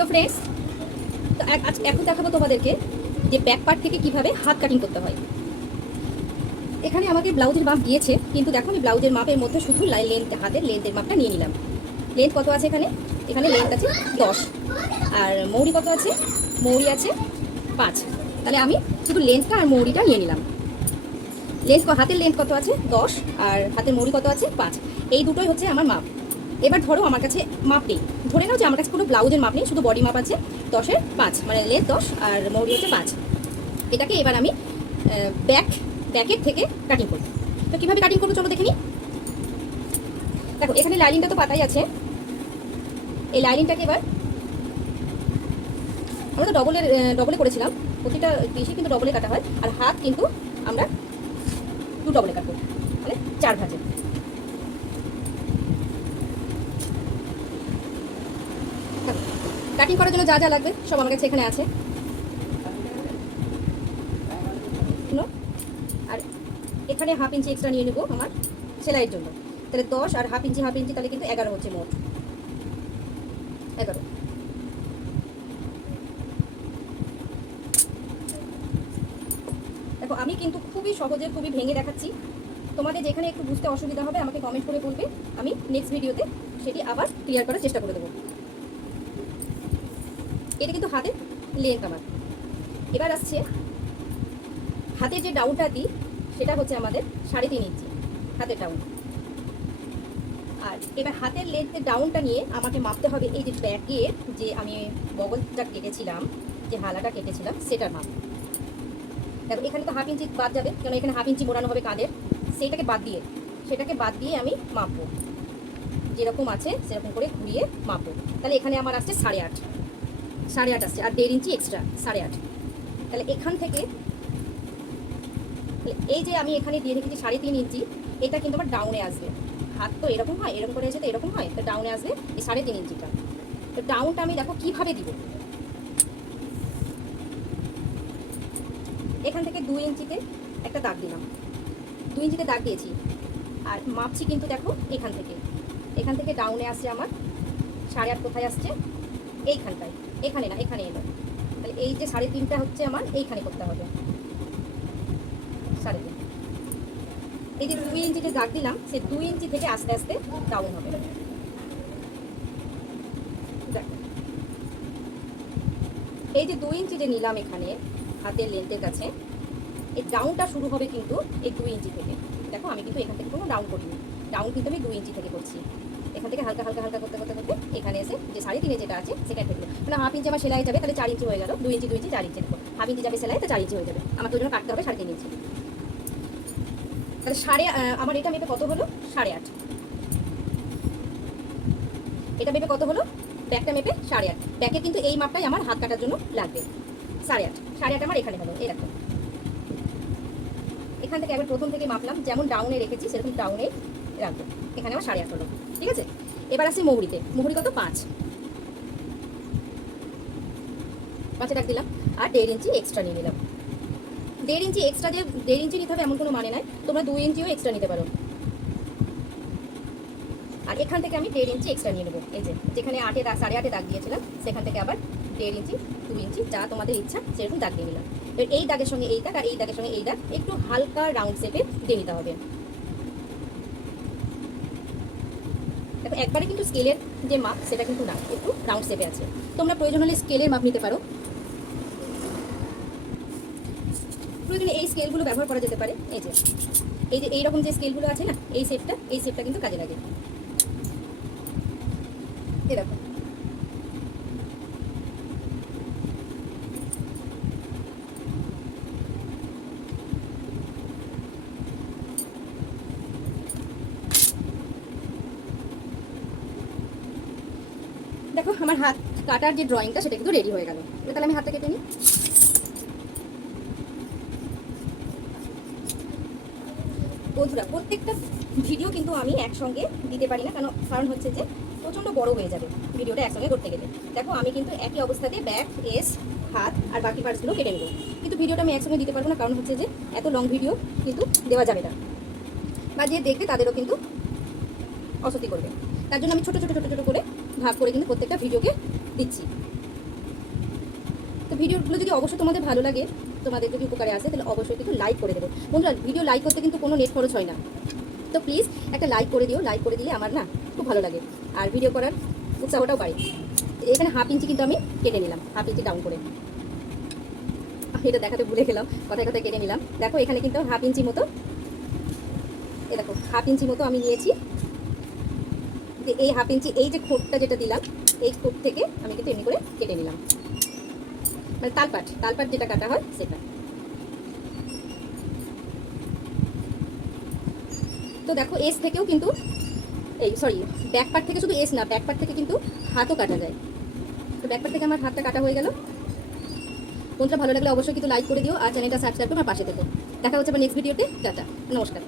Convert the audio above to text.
তো ফ্রেন্ডস, এখন দেখাবো তোমাদেরকে যে ব্যাক পার্ট থেকে কিভাবে হাত কাটিং করতে হয়। এখানে আমাকে ব্লাউজের মাপ দিয়েছে, কিন্তু দেখো আমি ব্লাউজের মাপের মধ্যে শুধু লেন্থ, হাতের লেন্থের মাপটা নিয়ে নিলাম। লেন্থ কত আছে এখানে? এখানে লেন্থ আছে 10, আর মৌরি কত আছে? মৌরি আছে 5। তাহলে আমি শুধু লেন্থটা আর মৌরিটা নিয়ে নিলাম। হাতের লেন্থ কত আছে? 10, আর হাতের মৌরি কত আছে? 5। এই দুটোই হচ্ছে আমার মাপ। এবার ধরো আমার কাছে মাপ নেই, ধরে নাও যে আমার কাছে কোনো ব্লাউজের মাপ নেই, শুধু বডি মাপ আছে 10-এর 5, মানে লেন্থ 10 আর মৌরি হচ্ছে 5। এটাকে এবার আমি ব্যাকের থেকে কাটিং করব। তো কীভাবে কাটিং করবো চলো দেখে নিই। দেখো এখানে লাইনিংটা তো পাতাই আছে। এই লাইনিংটাকে এবার আমরা তো ডবলে করেছিলাম, প্রতিটা পিসই কিন্তু ডবলে কাটা হয়, আর হাত কিন্তু আমরা 2 ডবলে কাটবো, মানে 4 ভাঁজে। কাটিং করার জন্য যা যা লাগবে সব আমার কাছে এখানে আছে। আর এখানে 1/2 ইঞ্চি এক্সট্রা নিয়ে নেবো আমার সেলাইয়ের জন্য। তাহলে 10 আর 1/2 ইঞ্চি তাহলে কিন্তু 11 হচ্ছে মোট 11। দেখো আমি কিন্তু খুবই সহজে, খুবই ভেঙে দেখাচ্ছি। তোমাদের যেখানে একটু বুঝতে অসুবিধা হবে আমাকে কমেন্ট করে বলবে, আমি নেক্সট ভিডিওতে সেটি আবার ক্লিয়ার করার চেষ্টা করে দেবো। এটা কিন্তু হাতের লেন্থ আমার। এবার আসছে হাতের যে ডাউনটা দিই, সেটা হচ্ছে আমাদের 3.5 ইঞ্চি হাতের ডাউন। আর এবার হাতের লেন্থের ডাউনটা নিয়ে আমাকে মাপতে হবে এই যে ব্যাকের যে আমি বগলটা কেটেছিলাম, যে হালাটা কেটেছিলাম, সেটার মাপ। দেখো এখানে তো 1/2 ইঞ্চি বাদ যাবে, কারণ এখানে 1/2 ইঞ্চি মোড়ানো হবে কাঁধের। সেটাকে বাদ দিয়ে আমি মাপবো, যেরকম আছে সেরকম করে ঘুরিয়ে মাপবো। তাহলে এখানে আমার আসছে 8.5 আসছে, আর 1.5 ইঞ্চি এক্সট্রা 8.5। তাহলে এখান থেকে এই যে আমি এখানে দিয়ে রেখেছি 3.5 ইঞ্চি, এটা কিন্তু আমার ডাউনে আসবে। হাত তো এরকম হয়, এরকম করে এসে তো এরকম হয়, তো ডাউনে আসবে এই 3.5 ইঞ্চিটা। তো ডাউনটা আমি দেখো কিভাবে দিব। এখান থেকে 2 ইঞ্চিতে একটা দাগ দিলাম, 2 ইঞ্চিতে দাগ দিয়েছি, আর মাপছি কিন্তু দেখো এখান থেকে ডাউনে আসছে আমার 8.5। কোথায় আসছে? এইখানটায়, এখানে না, এখানে এলো। তাহলে এই যে 3.5টা হচ্ছে আমার এইখানে করতে হবে 3.5। এই যে 2 ইঞ্চি যে দাগ দিলাম, সে 2 ইঞ্চি থেকে আস্তে আস্তে ডাউন হবে। এই যে 2 ইঞ্চি যে নিলাম এখানে হাতের লেন্থের কাছে, এই ডাউনটা শুরু হবে কিন্তু এই 2 ইঞ্চি থেকে। দেখো আমি কিন্তু এখান থেকে কোনো ডাউন করিনি, ডাউন কিন্তু আমি 2 ইঞ্চি থেকে করছি। এখান থেকে হালকা হালকা হালকা করতে করতে করতে এখানে এসে যে 3.5 যেটা আছে সেটা কেটে দিলাম। মানে 1/2 ইঞ্চি আমার সেলাই যাবে, তাহলে 4 ইঞ্চি হয়ে গেল। 2 ইঞ্চি 2 ইঞ্চি 4 ইঞ্চি, দেখো 1/2 ইঞ্চি যাবে সেলাই, তো 4 ইঞ্চি হয়ে যাবে। আমাকে ওই জন্য কাটতে হবে 3.5 ইঞ্চি। তাহলে আমার এটা মেপে কত হলো? 8.5। এটা মেপে কত হলো? ব্যাকটা মেপে 8.5। ব্যাকে কিন্তু এই মাপটাই আমার হাত কাটার জন্য লাগবে। 8.5 আমার এখানে হলো। এই দেখো এখান থেকে একবার প্রথম থেকে মাপলাম, যেমন ডাউনে রেখেছি সেরকম ডাউনে রাখবো। এখানে আমার 8.5 হলো, ঠিক আছে। এবার আসছি মৌরিতে। মৌরি কত? 5 ডাক দিলাম, আর 1.5 ইঞ্চি এক্সট্রা নিয়ে নিলাম। 1.5 ইঞ্চি এক্সট্রা যে 1.5 ইঞ্চি নিতে হবে এমন কোনো মানে নাই, তোমরা 2 ইঞ্চিও এক্সট্রা নিতে পারো। আর এখান থেকে আমি 1.5 ইঞ্চি এক্সট্রা নিয়ে নেবো। এই যে যেখানে 8.5 দাগ দিয়েছিলাম সেখান থেকে আবার 1.5 ইঞ্চি 2 ইঞ্চি যা তোমাদের ইচ্ছা সেরকম দাগ দিয়ে নিলাম। এবার এই দাগের সঙ্গে এই দাগ, আর এই দাগের সঙ্গে এই দাগ একটু হালকা রাউন্ড শেপে দিয়ে নিতে হবে। দেখো একবারে কিন্তু স্কেলের যে মাপ সেটা কিন্তু না, একটু রাউন্ড শেপে আছে। তোমরা প্রয়োজন হলে স্কেলের মাপ নিতে পারো, প্রয়োজনে এই স্কেলগুলো ব্যবহার করা যেতে পারে। এই যে এইরকম যে স্কেলগুলো আছে না, এই শেপটা কিন্তু কাজে লাগে। এই দেখো দেখো আমার হাত কাটার যে ড্রয়িংটা সেটা কিন্তু রেডি হয়ে গেল। তাহলে আমি হাতটা কেটে নিই। বন্ধুরা প্রত্যেকটা ভিডিও কিন্তু আমি একসঙ্গে দিতে পারি না, কারণ হচ্ছে যে প্রচণ্ড বড় হয়ে যাবে ভিডিওটা একসঙ্গে করতে গেলে। দেখো আমি কিন্তু একই অবস্থাতে ব্যাক, এস, হাত আর বাকি পার্টসগুলো কেটে নেব, কিন্তু ভিডিওটা আমি একসঙ্গে দিতে পারবো না, কারণ হচ্ছে যে এত লং ভিডিও কিন্তু দেওয়া যাবে না, বা যে দেখবে তাদেরও কিন্তু অস্বস্তি করবে। তার জন্য আমি ছোটো ছোটো ছোটো ছোটো করে ভাগ করে কিন্তু প্রত্যেকটা ভিডিওকে দিচ্ছি। ভিডিওগুলো যদি অবশ্যই তোমাদের ভালো লাগে, তোমাদের যদি উপকারে আসে, তাহলে অবশ্যই কিন্তু লাইক করে দেবে বন্ধুরা। ভিডিও লাইক করতে কিন্তু কোনো নেট খরচ হয় না, তো প্লিজ একটা লাইক করে দিও। লাইক করে দিলে আমার না খুব ভালো লাগে, আর ভিডিও করার উৎসাহটাও বাড়ে। এখানে 1/2 ইঞ্চি কিন্তু আমি কেটে নিলাম, 1/2 ইঞ্চি ডাউন করে। এটা দেখাতে ভুলে গেলাম, কথায় কথায় কেটে নিলাম। দেখো এখানে কিন্তু 1/2 ইঞ্চি মতো, এই দেখো 1/2 ইঞ্চি মতো আমি নিয়েছি। এই 1/2 ইঞ্চি এই যে খোপটা যেটা দিলাম, এই খোপ থেকে আমি কিন্তু এমনি করে কেটে নিলাম, মানে তালপাট যেটা কাটা হয় সেটা। তো দেখো এস থেকেও কিন্তু, এই সরি, ব্যাক পার্ট থেকে শুধু এস না, ব্যাক পার্ট থেকে কিন্তু হাতও কাটা যায়। তো ব্যাক পার্ট থেকে আমার হাতটা কাটা হয়ে গেল। বন্ধুরা ভালো লাগলে অবশ্যই কিন্তু লাইক করে দিও, আর চ্যানেলটা সাবস্ক্রাইব করে আমার পাশে থেকো। দেখা হচ্ছে আবার নেক্সট ভিডিওতে। টাটা, নমস্কার।